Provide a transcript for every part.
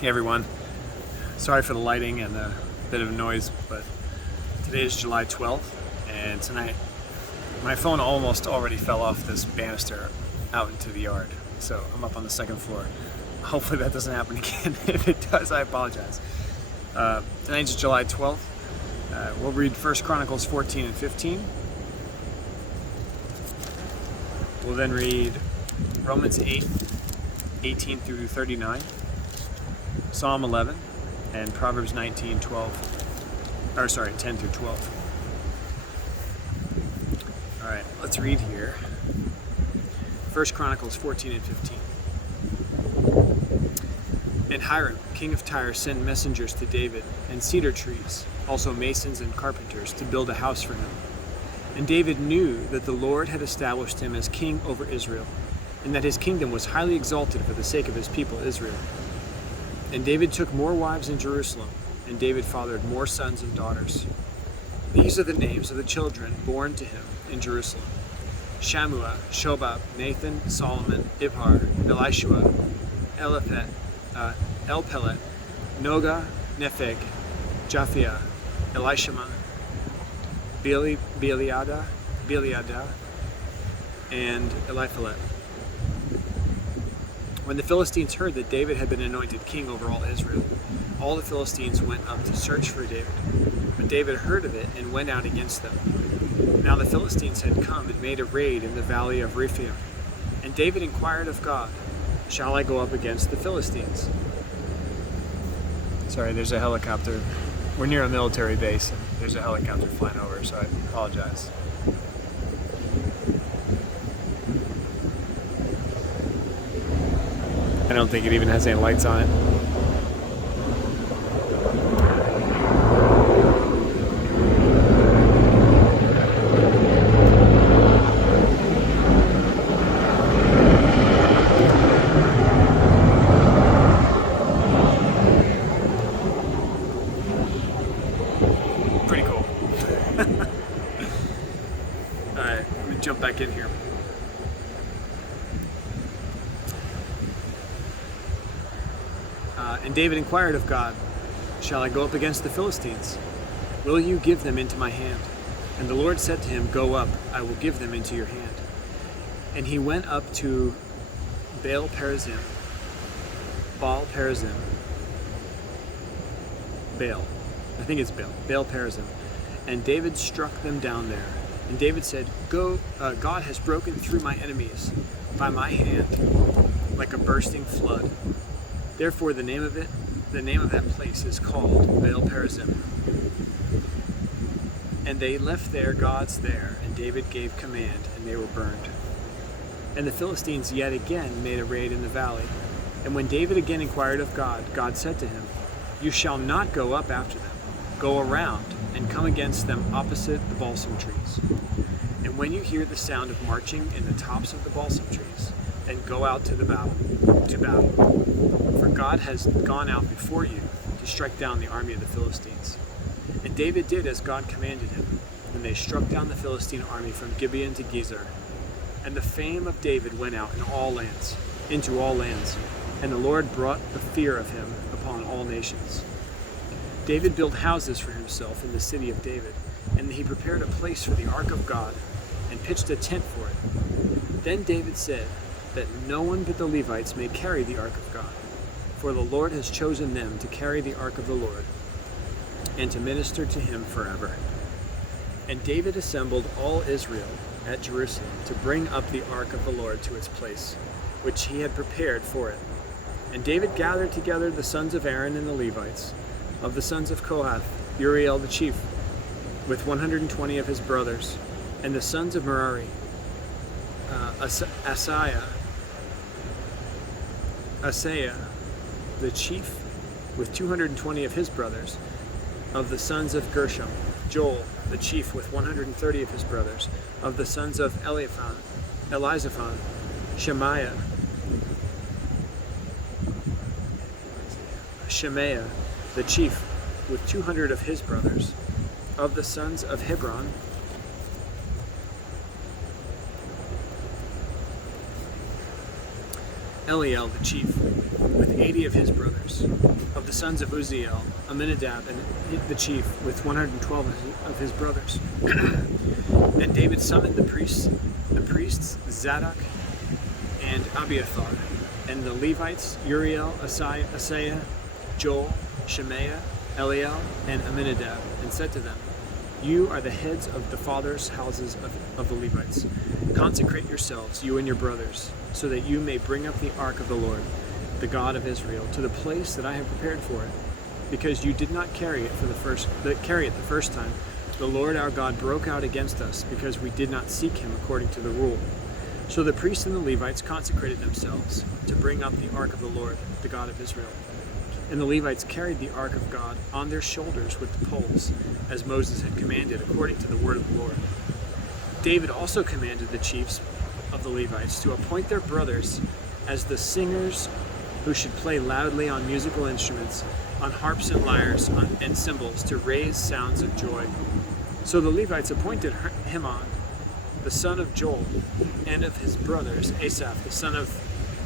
Hey everyone, sorry for the lighting and a bit of noise, but today is July 12th and tonight my phone almost already fell off this banister out into the yard, so I'm up on the second floor. Hopefully that doesn't happen again. If it does, I apologize. Tonight is July 12th. We'll read 1 Chronicles 14 and 15. We'll then read Romans 8, 18 through 39. Psalm 11 and Proverbs 10 through 12. All right, let's read here. 1 Chronicles 14 and 15. And Hiram, king of Tyre, sent messengers to David and cedar trees, also masons and carpenters, to build a house for him. And David knew that the Lord had established him as king over Israel, and that his kingdom was highly exalted for the sake of his people Israel. And David took more wives in Jerusalem, and David fathered more sons and daughters. These are the names of the children born to him in Jerusalem: Shammua, Shobab, Nathan, Solomon, Ibhar, Elishua, Elpelet, Noga, Nepheg, Japhia, Elishama, Beeliada, and Eliphalet. When the Philistines heard that David had been anointed king over all Israel, all the Philistines went up to search for David. But David heard of it and went out against them. Now the Philistines had come and made a raid in the valley of Rephaim. And David inquired of God, "Shall I go up against the Philistines?" Sorry, there's a helicopter. We're near a military base and there's a helicopter flying over, so I apologize. I don't think it even has any lights on it. Pretty cool. Alright, let me jump back in here. And David inquired of God, "Shall I go up against the Philistines? Will you give them into my hand?" And the Lord said to him, "Go up, I will give them into your hand." And he went up to Baal Perazim, Baal Perazim, and David struck them down there. And David said, God has broken through my enemies by my hand like a bursting flood. Therefore the name of that place is called Baal Perazim. And they left their gods there, and David gave command, and they were burned. And the Philistines yet again made a raid in the valley. And when David again inquired of God, God said to him, "You shall not go up after them. Go around and come against them opposite the balsam trees. And when you hear the sound of marching in the tops of the balsam trees, then go out to battle. For God has gone out before you to strike down the army of the Philistines." And David did as God commanded him, and they struck down the Philistine army from Gibeon to Gezer. And the fame of David went out into all lands, and the Lord brought the fear of him upon all nations. David built houses for himself in the city of David, and he prepared a place for the ark of God, and pitched a tent for it. Then David said that no one but the Levites may carry the ark of God, for the Lord has chosen them to carry the ark of the Lord, and to minister to him forever. And David assembled all Israel at Jerusalem to bring up the ark of the Lord to its place, which he had prepared for it. And David gathered together the sons of Aaron and the Levites, of the sons of Kohath, Uriel the chief, with 120 of his brothers, and the sons of Merari, Asaiah the chief, with 220 of his brothers, of the sons of Gershom, Joel the chief, with 130 of his brothers, of the sons of Elizaphan, Shemaiah the chief, with 200 of his brothers, of the sons of Hebron, Eliel the chief, with 80 of his brothers. Of the sons of Uzziel, Aminadab and the chief, with 112 of his brothers. Then David summoned the priests Zadok and Abiathar, and the Levites Uriel, Asaiah, Joel, Shemaiah, Eliel, and Aminadab, and said to them, "You are the heads of the fathers' houses of the Levites. Consecrate yourselves, you and your brothers, so that you may bring up the ark of the Lord, the God of Israel, to the place that I have prepared for it. Because you did not carry it the first time, the Lord our God broke out against us, because we did not seek him according to the rule." So the priests and the Levites consecrated themselves to bring up the ark of the Lord, the God of Israel. And the Levites carried the ark of God on their shoulders with the poles, as Moses had commanded, according to the word of the Lord. David also commanded the chiefs of the Levites to appoint their brothers as the singers who should play loudly on musical instruments, on harps and lyres and cymbals, to raise sounds of joy. So the Levites appointed Heman, the son of Joel, and of his brothers, Asaph, the son of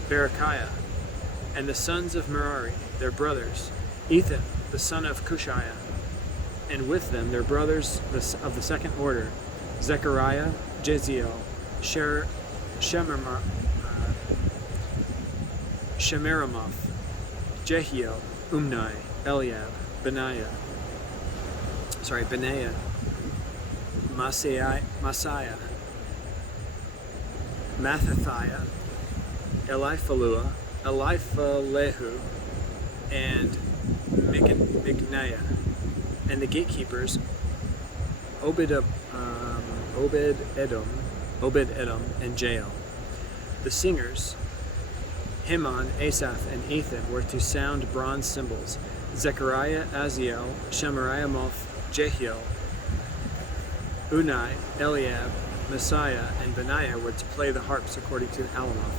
Berechiah, and the sons of Merari, their brothers, Ethan, the son of Cushiah, and with them their brothers of the second order, Zechariah, Jeziel, Shemiramoth, Jehiel, Umni, Eliab, Benaiah, Messiah, Mattathiah, Eliphalehu, and Mikneiah, and the gatekeepers Obed-Edom, and Jael. The singers Heman, Asaph, and Ethan were to sound bronze cymbals. Zechariah, Aziel, Shemiramoth, Jehiel, Unai, Eliab, Messiah, and Benaiah were to play the harps according to Alamoth.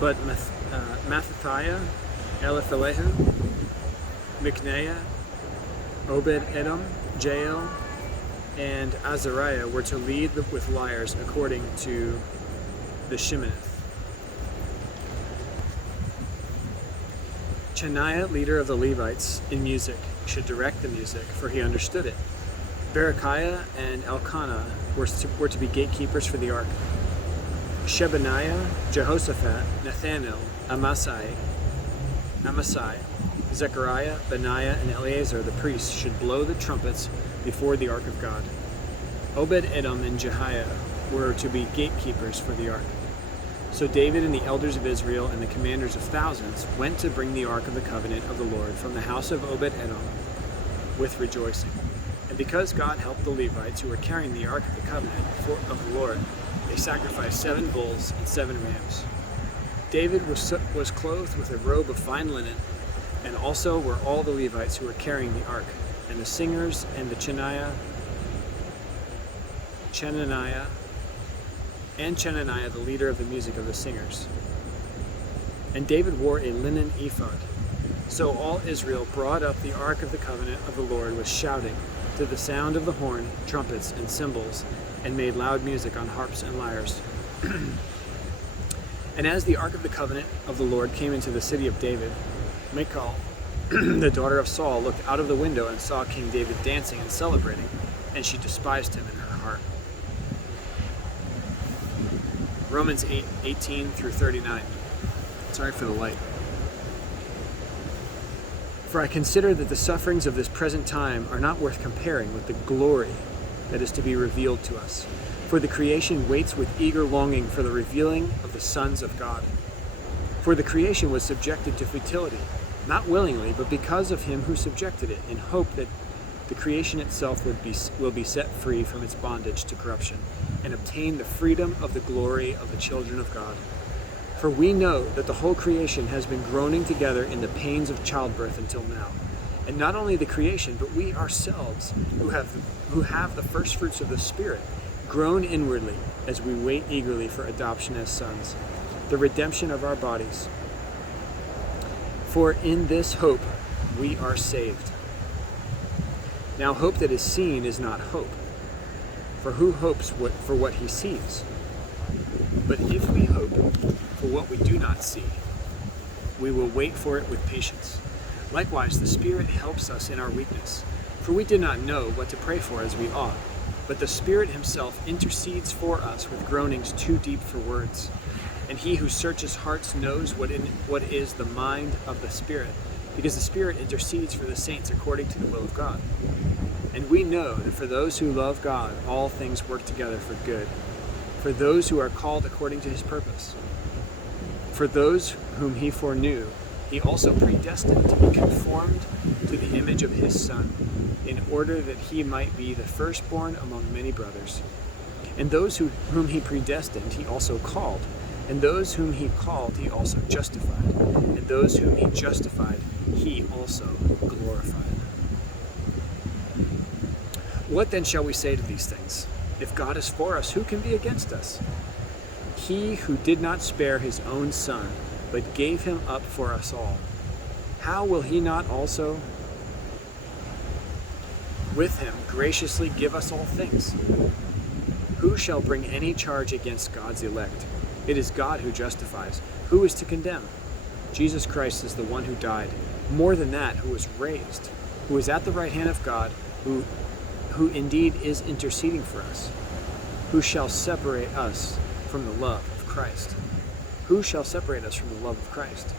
But Mattathiah, Eliphalehu, Mikneiah, Obed-Edom, Jael, and Azariah were to lead with lyres according to the Sheminith. Chaniah, leader of the Levites in music, should direct the music, for he understood it. Berechiah and Elkanah were to be gatekeepers for the ark. Shebaniah, Jehoshaphat, Nathanael, Amasai, Zechariah, Benaiah, and Eleazar the priests should blow the trumpets before the ark of God. Obed-Edom and Jehiah were to be gatekeepers for the ark. So David and the elders of Israel and the commanders of thousands went to bring the ark of the covenant of the Lord from the house of Obed-Edom with rejoicing. And because God helped the Levites who were carrying the ark of the covenant of the Lord, they sacrificed 7 bulls and 7 rams. David was clothed with a robe of fine linen, and also were all the Levites who were carrying the ark, and the singers and the Chenaniah, the leader of the music of the singers. And David wore a linen ephod. So all Israel brought up the ark of the covenant of the Lord with shouting, to the sound of the horn, trumpets, and cymbals, and made loud music on harps and lyres. And as the ark of the covenant of the Lord came into the city of David, Michal, the daughter of Saul, looked out of the window and saw King David dancing and celebrating, and she despised him in her heart. Romans 8:18 through 39. Sorry for the light. For I consider that the sufferings of this present time are not worth comparing with the glory that is to be revealed to us. For the creation waits with eager longing for the revealing of the sons of God. For the creation was subjected to futility, not willingly, but because of him who subjected it, in hope that the creation itself will be set free from its bondage to corruption, and obtain the freedom of the glory of the children of God. For we know that the whole creation has been groaning together in the pains of childbirth until now. And not only the creation, but we ourselves, who have the first fruits of the Spirit, groan inwardly as we wait eagerly for adoption as sons, the redemption of our bodies. For in this hope we are saved. Now hope that is seen is not hope, for who hopes for what he sees? But if we hope for what we do not see, we will wait for it with patience. Likewise, the Spirit helps us in our weakness, for we do not know what to pray for as we ought, but the Spirit himself intercedes for us with groanings too deep for words. And he who searches hearts knows what is the mind of the Spirit, because the Spirit intercedes for the saints according to the will of God. And we know that for those who love God, all things work together for good, for those who are called according to his purpose. For those whom he foreknew, he also predestined to be conformed to the image of his Son, in order that he might be the firstborn among many brothers. And those whom he predestined, he also called. And those whom he called, he also justified. And those whom he justified, he also glorified. What then shall we say to these things? If God is for us, who can be against us? He who did not spare his own Son, but gave him up for us all, how will he not also with him graciously give us all things? Who shall bring any charge against God's elect? It is God who justifies. Who is to condemn? Jesus Christ is the one who died. More than that, who was raised, who is at the right hand of God, who indeed is interceding for us. Who shall separate us from the love of Christ? Who shall separate us from the love of Christ?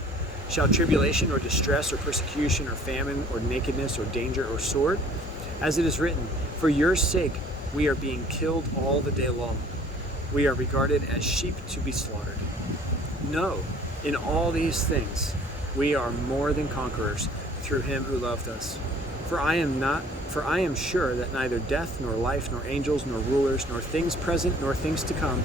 Shall tribulation or distress or persecution or famine or nakedness or danger or sword? As it is written, for your sake we are being killed all the day long. We are regarded as sheep to be slaughtered. No, in all these things we are more than conquerors through him who loved us. For I am sure that neither death, nor life, nor angels, nor rulers, nor things present, nor things to come,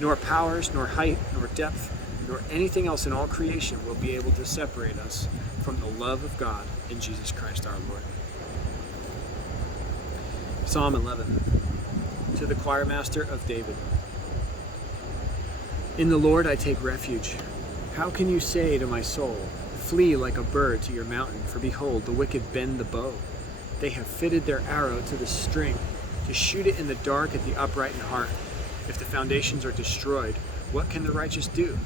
nor powers, nor height, nor depth, nor anything else in all creation will be able to separate us from the love of God in Jesus Christ our Lord. Psalm 11, to the choir master of David. In the Lord I take refuge. How can you say to my soul, flee like a bird to your mountain? For behold, the wicked bend the bow. They have fitted their arrow to the string, to shoot it in the dark at the upright in heart. If the foundations are destroyed, what can the righteous do?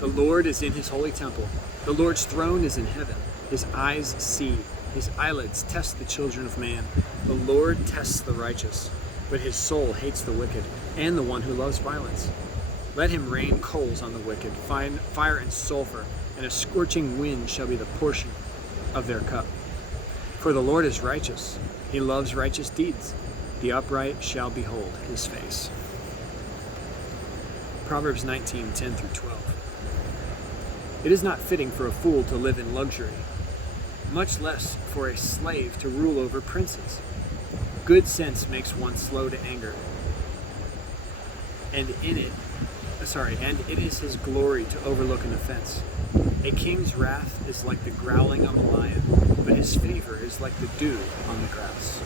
The Lord is in his holy temple. The Lord's throne is in heaven. His eyes see. His eyelids test the children of man. The Lord tests the righteous, but his soul hates the wicked and the one who loves violence. Let him rain coals on the wicked, fire and sulfur, and a scorching wind shall be the portion of their cup. For the Lord is righteous. He loves righteous deeds. The upright shall behold his face. Proverbs 19:10 through 12. It is not fitting for a fool to live in luxury, much less for a slave to rule over princes. Good sense makes one slow to anger, and it is his glory to overlook an offense. A king's wrath is like the growling of a lion, but his favor is like the dew on the grass.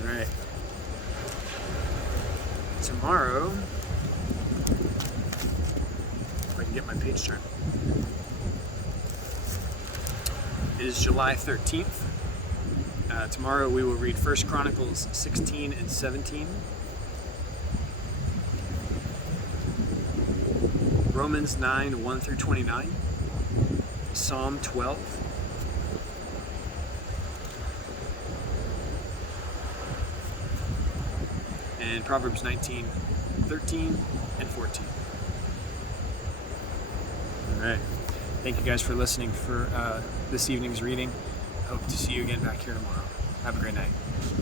All right. Tomorrow, if I can get my page turned, it is July 13th. Tomorrow we will read 1 Chronicles 16 and 17. Romans 9, 1 through 29. Psalm 12. And Proverbs 19, 13 and 14. All right. Thank you guys for listening for this evening's reading. Hope to see you again back here tomorrow. Have a great night.